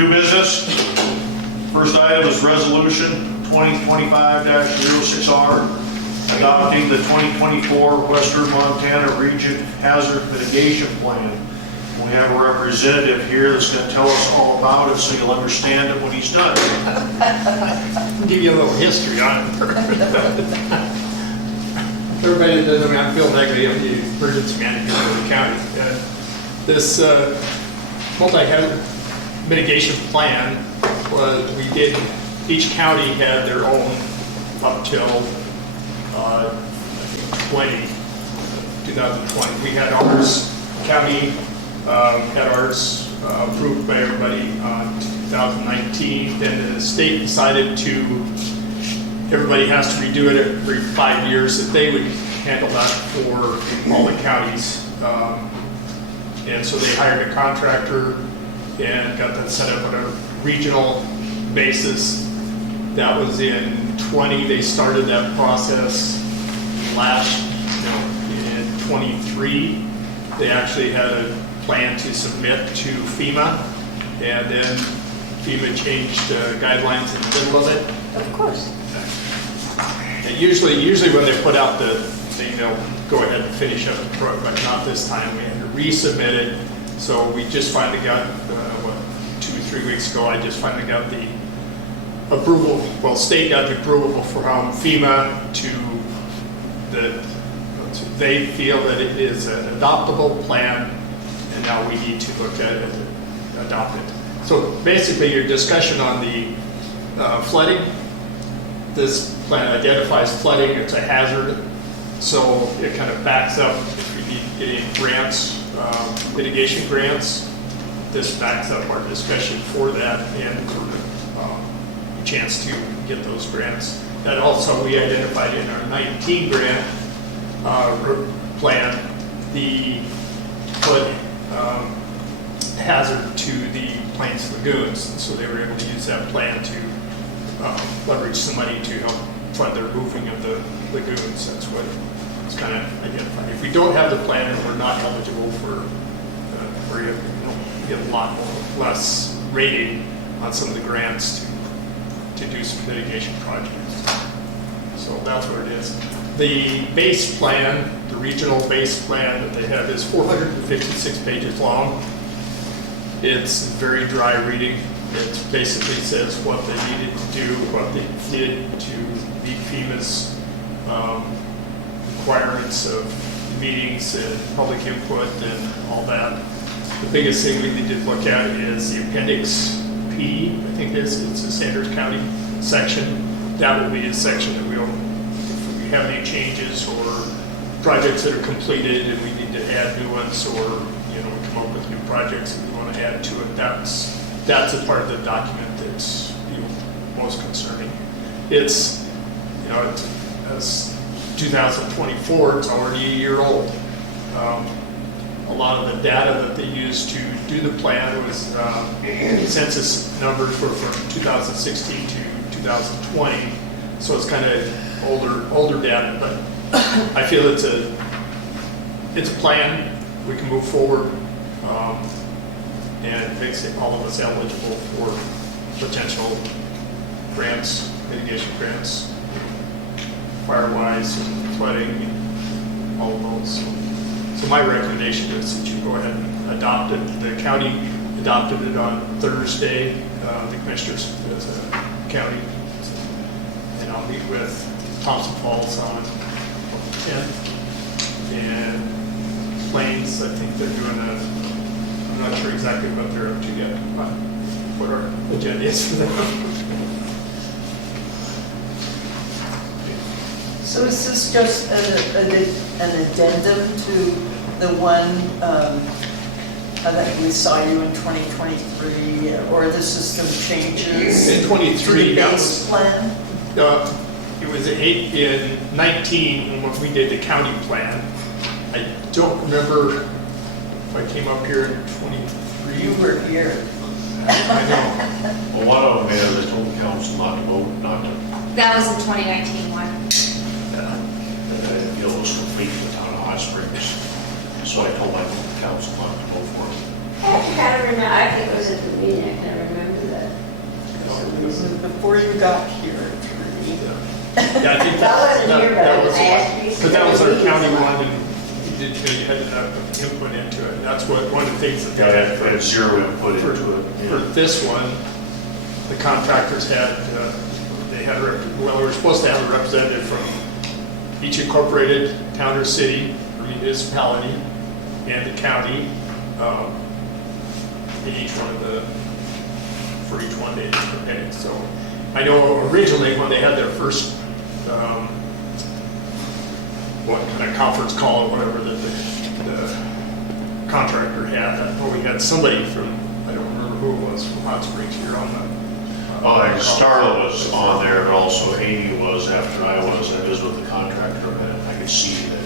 New business. First item is resolution 2025-06R, adopting the 2024 Western Montana Region Hazard Mitigation Plan. We have a representative here that's going to tell us all about it so you'll understand it when he's done. I'll give you a little history on it. Everybody that doesn't know me, I'm Phil Negley, I'm the emergency manager for the county. This multi-hazard mitigation plan was, we did, each county had their own up till I think 2020. We had ours, county had ours approved by everybody in 2019. Then the state decided to, everybody has to redo it every 5 years, that they would handle that for all the counties. And so they hired a contractor and got that set up on a regional basis. That was in 20. They started that process in 23. They actually had a plan to submit to FEMA, and then FEMA changed guidelines in the middle of it. Of course. And usually when they put out the thing, they'll go ahead and finish up the program, but not this time. We had to resubmit it. So we just finally got, 2 or 3 weeks ago, I just finally got the approval. Well, state got the approval from FEMA they feel that it is an adoptable plan, and now we need to look at it, adopt it. So basically your discussion on the flooding, this plan identifies flooding, it's a hazard, so it kind of backs up if we need getting grants, mitigation grants. This backs up our discussion for that and for the chance to get those grants. And also we identified in our 19 grant plan the flood hazard to the Plains Lagoons. And so they were able to use that plan to leverage some money to help fund their roofing of the lagoons. That's what it's kind of identified. If we don't have the plan, we're not eligible for, we get a lot less rating on some of the grants to do some mitigation projects. So that's what it is. The base plan, the regional base plan that they have is 456 pages long. It's very dry reading. It basically says what they needed to do, what they did to meet FEMA's requirements of meetings and public input and all that. The biggest thing we need to look at is the Appendix P, I think it's the Sanders County section. That will be a section that we'll, if we have any changes or projects that are completed and we need to add new ones, or we come up with new projects that we want to add to it, that's a part of the document that's most concerning. It's, as 2024, it's already a year old. A lot of the data that they used to do the plan was census numbers were from 2016 to 2020, so it's kind of older data. But I feel it's a plan. We can move forward, and it makes all of us eligible for potential grants, mitigation grants, fire-wise and flooding, and all of those. So my recommendation is that you go ahead and adopt it. The county adopted it on Thursday, the commissioners as a county. And I'll meet with Thompson Falls on 10th. And Plains, I think they're doing I'm not sure exactly what they're up to yet, but what our agenda is for them. So is this just an addendum to the one that we saw you in 2023, or this is some changes in 23 to the base plan? It was in 19 when we did the county plan. I don't remember if I came up here in 23. You were here. I know. Well, one of them is they told the council not to vote, not to. That was the 2019 one. It was complete with the town of Hot Springs. So I told my council not to vote for it. I kind of remember, I think it was at the meeting, I kind of remember that. This is before you got here, Trudy. Yeah, I think That wasn't here, but I was was asked. But that was our county one, and you did, you had input into it. And that's what, one of the things that they Yeah, had I had zero input for into it. for this one, the contractors had, they had, well, we were supposed to have a representative from each incorporated town or city, or municipality, and the county, in each one of the, for each one they prepared. So I know originally when they had their first, what kind of conference call or whatever that the contractor had, I know we had somebody from, I don't remember who it was, from Hot Springs here on the. Oh, like Starla was on there, but also Amy was after I was. I visited with the contractor a minute, and I could see that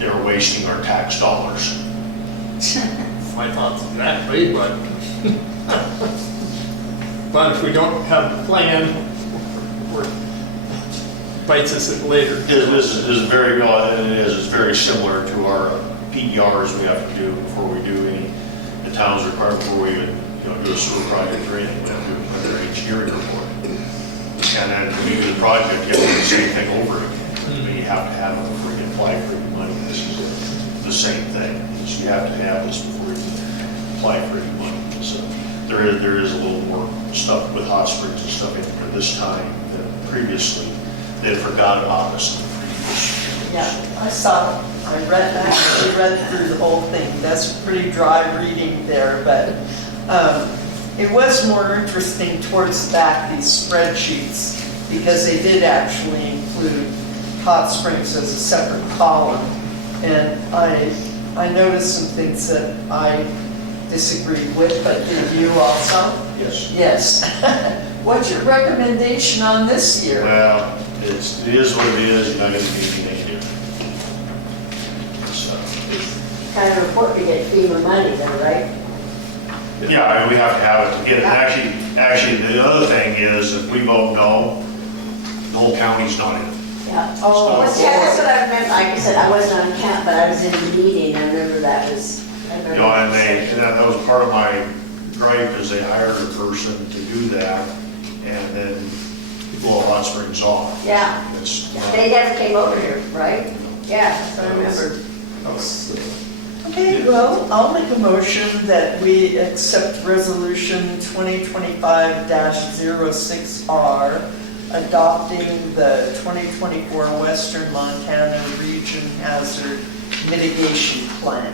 they were wasting our tax dollars. My thoughts exactly, but but if we don't have a plan, we're bites us at later. This is very, well, it is, it's very similar to our PDRs we have to do before we do any, the towns require before we even, do a sewer project or anything, we have to do another engineering report. And then when you do the project, you have to do the same thing over again. You have to have it before you can apply for any money. This is the same thing. So you have to have this before you can apply for any money. So there is a little more stuff with hot springs and stuff in there this time than previously. They had forgot about us in the previous. Yeah, I saw, I read through the whole thing. That's pretty dry reading there, but it was more interesting towards the back, these spreadsheets, because they did actually include hot springs as a separate column. And I noticed some things that I disagreed with, but did you also? Yes. Yes. What's your recommendation on this year? Well, it is what it is. You're not going to do anything different. So, Kind of report to get FEMA money though, right? yeah, I mean, we have to have it to get it. Actually, the other thing is if we vote no, the whole county's not in it. Yeah. Oh, Well, see, that's what I remember, like I said, I wasn't on camp, but I was in the meeting, I remember that was. And that was part of my gripe is they hired a person to do that and then blow Hot Springs off. Yeah. It's They never came over here, right? Yeah, that's what I remember. Okay, well, I'll make a motion that we accept resolution 2025-06R, adopting the 2024 Western Montana Region Hazard Mitigation Plan.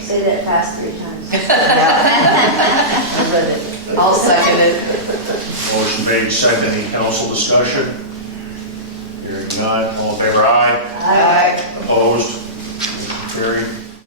Say that fast 3 times. I read it. I'll second it. motion made, second, any council discussion? Hearing none, all in favor, aye. Aye. Opposed? Motion carried.